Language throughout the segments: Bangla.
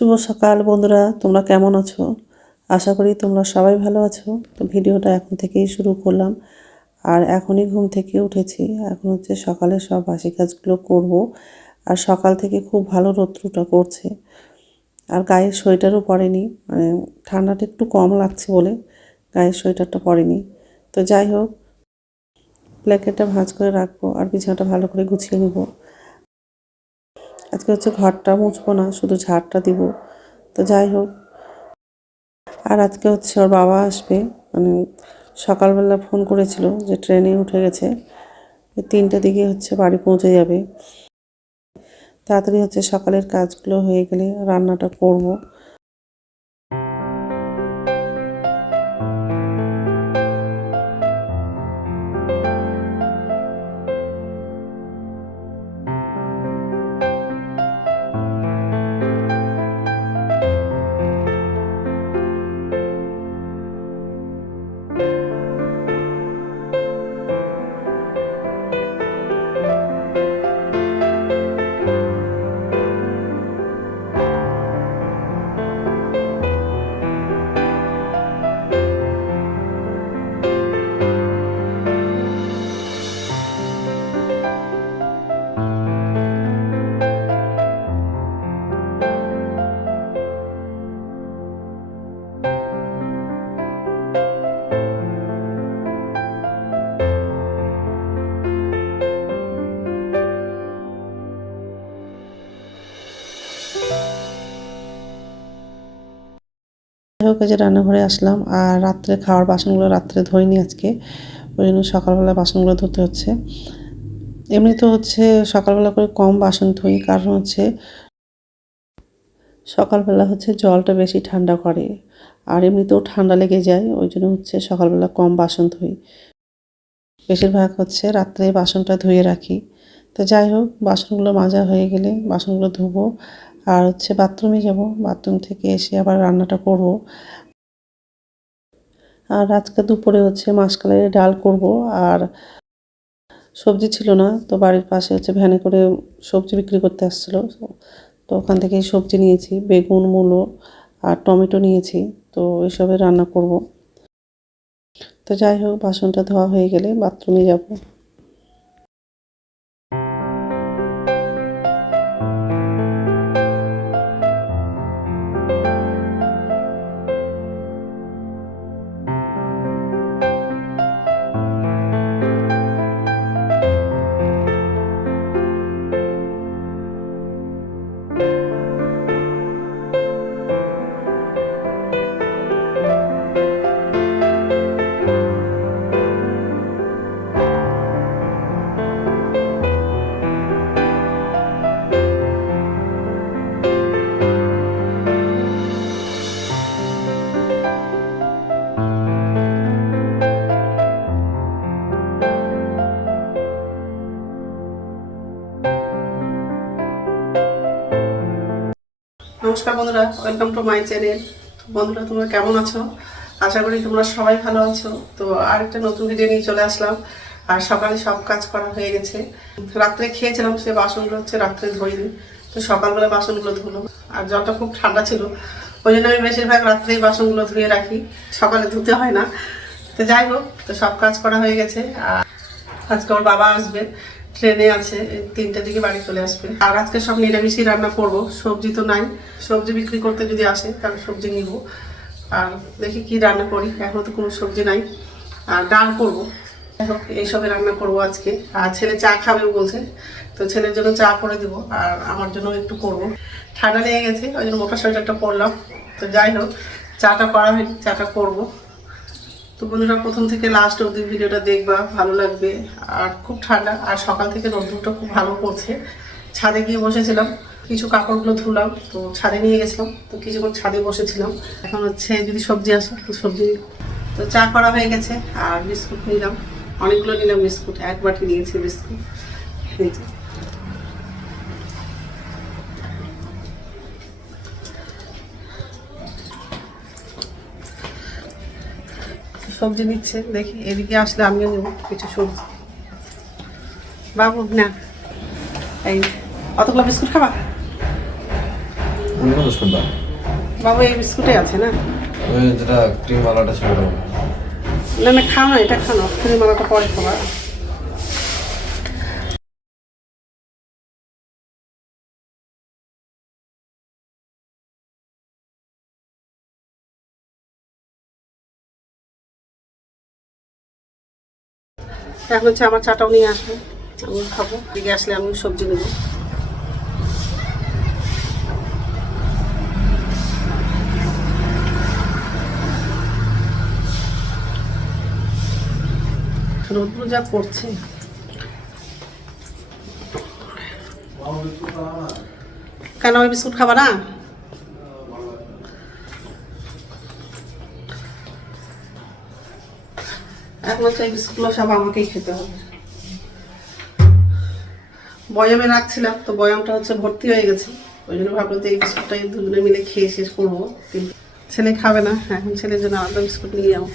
শুভ সকাল বন্ধুরা, তোমরা কেমন আছো? আশা করি তোমরা সবাই ভালো আছো। তো ভিডিওটা এখন থেকেই শুরু করলাম। আর এখনই ঘুম থেকে উঠেছি। এখন হচ্ছে সকালে সব বাসি কাজগুলো করব। আর সকাল থেকে খুব ভালো রৌদ্রটা করছে। আর গায়ে সোয়েটারও পরেনি, মানে ঠান্ডাটা একটু কম লাগছে বলে গায়ে সোয়েটারটা পরেনি। তো যাই হোক, প্লেটটা ভাঁজ করে রাখবো আর বিছানাটা ভালো করে গুছিয়ে নিব। আজকে হচ্ছে ঘরটা মুছবো না, শুধু ঝাড়টা দিব। তো যাই হোক, আর আজকে হচ্ছে ওর বাবা আসবে, মানে সকালবেলা ফোন করেছিল যে ট্রেনে উঠে গেছে, 3টার দিকে হচ্ছে বাড়ি পৌঁছে যাবে। তাড়াতাড়ি হচ্ছে সকালের কাজগুলো হয়ে গেলে রান্নাটা করব। হোক, যে রান্নাঘরে আসলাম আর রাত্রে খাওয়ার বাসনগুলো রাত্রে ধরিনি আজকে, ওই জন্য সকালবেলা বাসনগুলো ধুতে হচ্ছে। এমনি তো হচ্ছে সকালবেলা করে কম বাসন ধুই, কারণ হচ্ছে সকালবেলা হচ্ছে জলটা বেশি ঠান্ডা করে আর এমনিতেও ঠান্ডা লেগে যায়, ওই জন্য হচ্ছে সকালবেলা কম বাসন ধুই। বেশিরভাগ হচ্ছে রাত্রে বাসনটা ধুয়ে রাখি। তো যাই হোক, বাসনগুলো মাজা হয়ে গেলে বাসনগুলো ধুবো আর হচ্ছে বাথরুমে যাব। বাথরুম থেকে এসে আবার রান্নাটা করব। আর আজকে দুপুরে হচ্ছে মাসকলাইয়ের ডাল করব। আর সবজি ছিল না, তো বাড়ির পাশে হচ্ছে ভ্যানে করে সবজি বিক্রি করতে আসছিল, তো ওখান থেকে সবজি নিয়েছি, বেগুন, মূলো আর টমেটো নিয়েছি। তো এসবে রান্না করব। তো যাই হোক, বাসনটা ধোয়া হয়ে গেলে বাথরুমে যাব। নমস্কার বন্ধুরা, ওয়েলকাম টু মাই চ্যানেল। বন্ধুরা, তোমরা কেমন আছো? আশা করি তোমরা সবাই ভালো আছো। তো আরেকটা নতুন ভিডিও নিয়ে চলে আসলাম। আর সকালে সব কাজ করা হয়ে গেছে। রাত্রে খেয়েছিলাম, সে বাসনগুলো হচ্ছে রাত্রে ধরিনি, তো সকালবেলা বাসনগুলো ধুলো। আর জলটা খুব ঠান্ডা ছিল, ওই জন্য আমি বেশিরভাগ রাত্রেই বাসনগুলো ধুয়ে রাখি, সকালে ধুতে হয় না। তো যাই হোক, তো সব কাজ করা হয়ে গেছে। আর আজকে ওর বাবা আসবে, ট্রেনে আছে, 3টার দিকে বাড়ি চলে আসবে। আর আজকে সব নিরামিষই রান্না করব, সবজি তো নাই। সবজি বিক্রি করতে যদি আসে তাহলে সবজি নিব। আর দেখি কি রান্না করি, এখনও তো কোনো সবজি নাই। আর ডাল করবো। যাই হোক, এইসবে রান্না করবো আজকে। আর ছেলে চা খাবে বলছে, তো ছেলের জন্য চা করে দেবো আর আমার জন্য একটু করব। ঠান্ডা লেগে গেছে, ওই জন্য মোটা সোয়েটারটা পরলাম। তো যাই হোক, চাটা করা হয়নি, চাটা করবো। তো বন্ধুরা, প্রথম থেকে লাস্ট অবধি ভিডিওটা দেখবা, ভালো লাগবে। আর খুব ঠান্ডা, আর সকাল থেকে রোদ্দুরটা খুব ভালো পড়ছে। ছাদে গিয়ে বসেছিলাম, কিছু কাপড়গুলো ধুলাম, তো ছাদে নিয়ে গেছিলাম, তো কিছুক্ষণ ছাদে বসেছিলাম। এখন হচ্ছে যদি সবজি আসে তো সবজি। তো চা করা হয়ে গেছে আর বিস্কুট নিলাম, অনেকগুলো নিলাম বিস্কুট, এক বাটি নিয়েছি বিস্কুট। এই যে সবজি নিচ্ছে, দেখি এদিকে আসলে আমিও নেব কিছু সবজি। বাবু না, এই অতগুলো বিস্কুট খাবা? অন্য বিস্কুট দাও। বাবা এই বিস্কুটে আছে না? ওই যেটা ক্রিম ওয়ালাটা ছিল দাও। না না, খাও না, এটা খাও না, মালাটা পরে খাবা। এখন হচ্ছে আমার চাটাও নিয়ে আসবো, আমি খাবো। দিকে আসলে আমি সবজি নেবো। রোদ্র যা পড়ছে, কেন ওই বিস্কুট খাবা না? এখন হচ্ছে এই বিস্কুটগুলো সব আমাকেই খেতে হবে। বয়ামে রাখছিলাম, তো বয়ামটা হচ্ছে ভর্তি হয়ে গেছে, ওই জন্য ভাবলাম যে এই বিস্কুটটাই দুজনে মিলে খেয়ে শেষ করবো। কিন্তু ছেলে খাবে না, এখন ছেলের জন্য আলাদা বিস্কুট নিয়ে যাবো।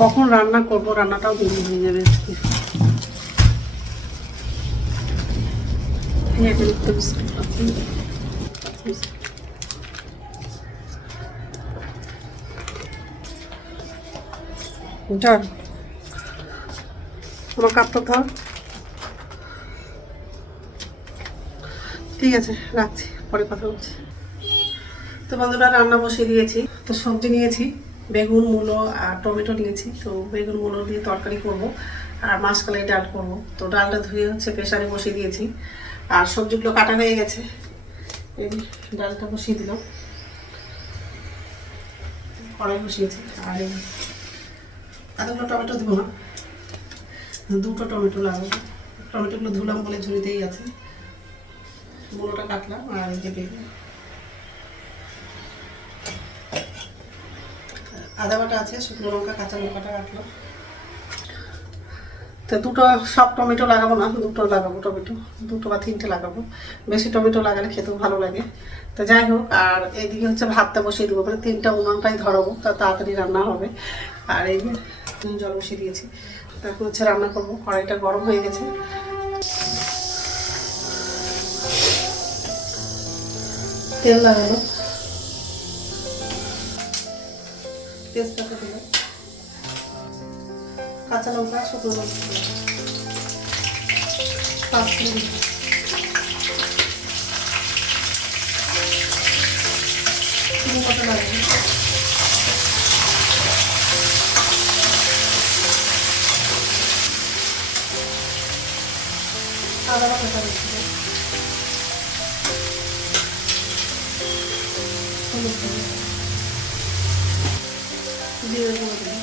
কখন রান্না করবো, রান্নাটাও দেরি হয়ে যাবে আজকে। বিস্কুট আছে, ধর আমার কাপটা ধর। ঠিক আছে, রাখছি, পরে কথা বলছি। তো বন্ধুরা, রান্না বসিয়ে দিয়েছি। তো সবজি নিয়েছি, বেগুন, মূলো আর টমেটো নিয়েছি। তো বেগুন মূলো দিয়ে তরকারি করব, আর মাসকলাই ডাল করব। তো ডালটা ধুয়ে হচ্ছে প্রেসারে বসিয়ে দিয়েছি, আর সবজিগুলো কাটা হয়ে গেছে। এই ডালটা বসিয়ে দিলাম, কড়াই বসিয়েছি। আর এই এতগুলো টমেটো দেবো না, 2টো টমেটো লাগবে। টমেটোগুলো ধুলাম বলে ঝুড়িতেই আছে। মূলোটা কাটলাম, আর এই যে বেগুন, আদা বাটা আছে, শুকনো লঙ্কা, কাঁচা লঙ্কাটা কাটলাম। তো দুটো, সব টমেটো লাগাবো না, 2টো লাগাবো টমেটো, 2টো বা 3টে লাগাবো। বেশি টমেটো লাগালে খেতেও ভালো লাগে। তো যাই হোক, আর এইদিকে হচ্ছে ভাতটা বসিয়ে দেবো, মানে 3টা উনানটাই ধরাবো, তা তাড়াতাড়ি রান্না হবে। আর এই জল বসিয়ে দিয়েছি, তারপর হচ্ছে রান্না করবো। কড়াইটা গরম হয়ে গেছে, তেল লাগালো, তেজপাতা দিলাম, কাঁচা লঙ্কা, শুকনো লঙ্কা দিলাম, পাঁচফোড়ন দিলাম, শুকনো পাতা লাগাবো, আদা বাটা দিচ্ছি, হলুদ দিলাম, জিরে গুঁড়ো দিলাম,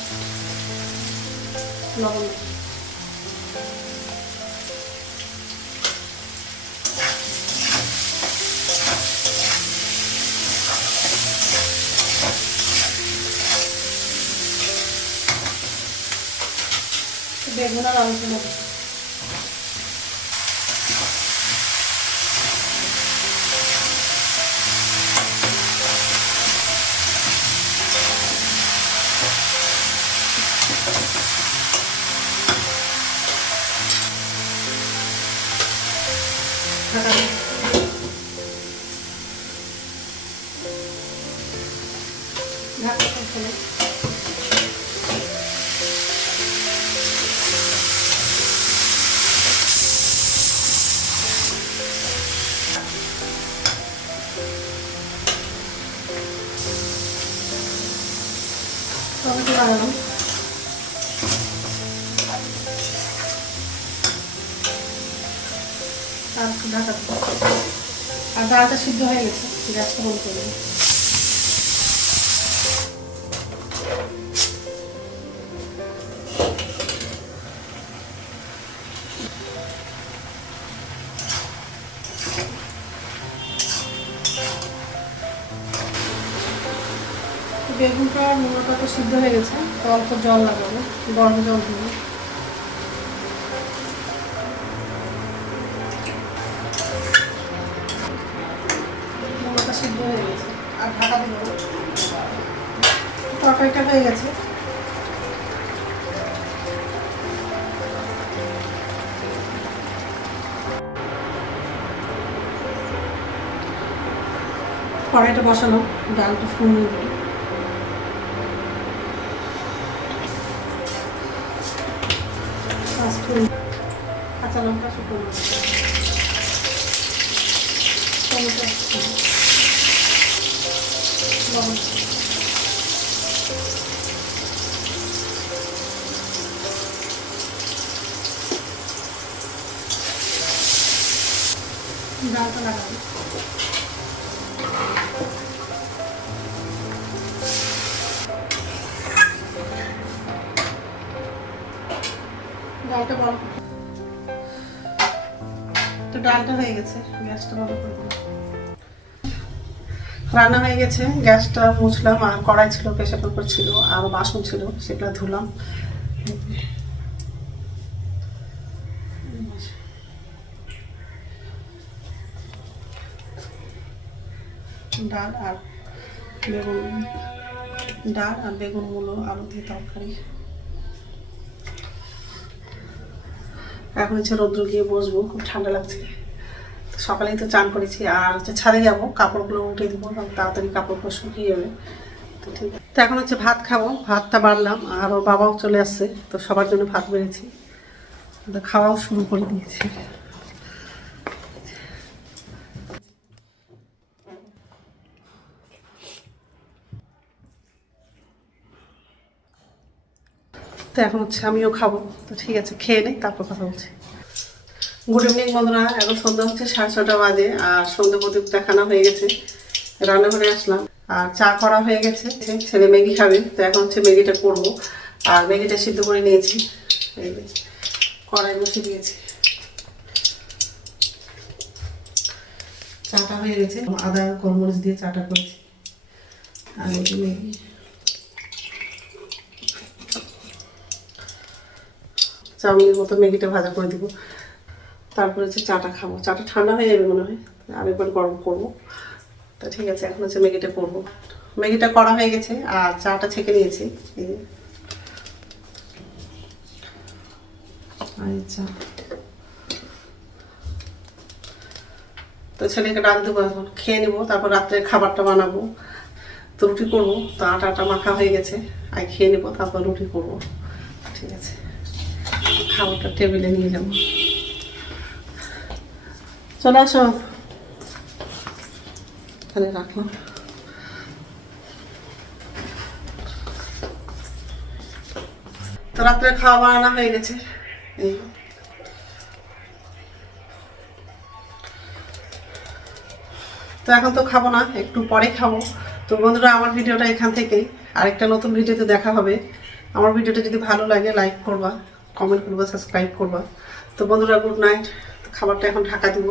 লবণ দিলাম। বেগুন আর আলু দেবো। টমেটো লাগালাম, আর ঢাকা দেবো। আর ডালটা সিদ্ধ হয়ে গেছে, গ্যাসটা বন্ধ করে দেবো। বেগুনটা আর মূলোটা তো সিদ্ধ হয়ে গেছে, তো অল্প জল লাগাবো, গরম জল দেবো। মূলোটা সিদ্ধ হয়ে গেছে, আর ঢাকা দেবো। তরকারিটা হয়ে গেছে, কড়াইটা বসানো, ডালটা ফুটিয়ে দিই। কাঁচা লঙ্কা, শুকনো লঙ্কা, টমেটো, লবণ। ডালটা লাগাবো। ডালটা বড়, তো ডালটা হয়ে গেছে, গ্যাসটা বন্ধ করে দিলাম। রান্না হয়ে গেছে, গ্যাসটা মুছলাম। আর কড়াই ছিল, প্রেসার কুকার ছিল, আর বাসন ছিল, সেগুলো ধুলাম। ডাল আর বেগুন, ডাল আর বেগুন মূলো আলু দিয়ে তরকারি। এখন হচ্ছে রৌদ্র গিয়ে বসবো, খুব ঠান্ডা লাগছে। সকালেই তো চান করেছি, আর হচ্ছে ছাদে যাবো, কাপড়গুলো উঠে দিব, তাড়াতাড়ি কাপড়গুলো শুকিয়ে যাবে। তো ঠিক আছে, তো এখন হচ্ছে ভাত খাবো। ভাতটা বাড়লাম, আর ওর বাবাও চলে আসছে, তো সবার জন্য ভাত বেড়েছি, তো খাওয়াও শুরু করে দিয়েছি। তো এখন হচ্ছে আমিও খাবো। তো ঠিক আছে, খেয়ে নেই, তারপর কথা বলছি। গুড ইভিনিং বন্ধুরা, এখন সন্ধ্যা হচ্ছে 6:30 বাজে, আর সন্ধ্যা প্রদীপ দেখানো হয়ে গেছে। রান্নাঘরে আসলাম, আর চা করা হয়ে গেছে। ছেলে ম্যাগি খাবে, তো এখন হচ্ছে ম্যাগিটা করবো। আর ম্যাগিটা সিদ্ধ করে নিয়েছি, এই যে কড়াই বসিয়ে দিয়েছি। চাটা হয়ে গেছে, আদা গোলমরিচ দিয়ে চাটা করেছি। আর এই যে ম্যাগি, চাউমিনের মতো ম্যাগিটা ভাজা করে দিব। তারপরে হচ্ছে চাটা খাবো। চাটা ঠান্ডা হয়ে যাবে মনে হয়, আরেকবার গরম করবো। তো ঠিক আছে, এখন হচ্ছে ম্যাগিটা করবো। ম্যাগিটা করা হয়ে গেছে, আর চাটা ছেঁকে নিয়েছি। এই যে আচ্ছা, তো ছেলেকে ডাক দেবো, এখন খেয়ে নেবো, তারপর রাত্রে খাবারটা বানাবো। তো রুটি করবো, তো আটা মাখা হয়ে গেছে, আর খেয়ে নেবো, তারপর রুটি করবো। ঠিক আছে, খাবারটা টেবিলে নিয়ে যাবো। চলে আসো, তাহলে রাখলাম। তো রাত্রে খাওয়া বানানো হয়ে গেছে। এই তো এখন তো খাবো না, একটু পরে খাবো। তো বন্ধুরা, আমার ভিডিওটা এখান থেকেই, আরেকটা নতুন ভিডিওতে দেখা হবে। আমার ভিডিওটা যদি ভালো লাগে লাইক করবা, কমেন্ট করবা, সাবস্ক্রাইব করবা। তো বন্ধুরা, গুড নাইট। খাবারটা এখন ঢাকা দিব।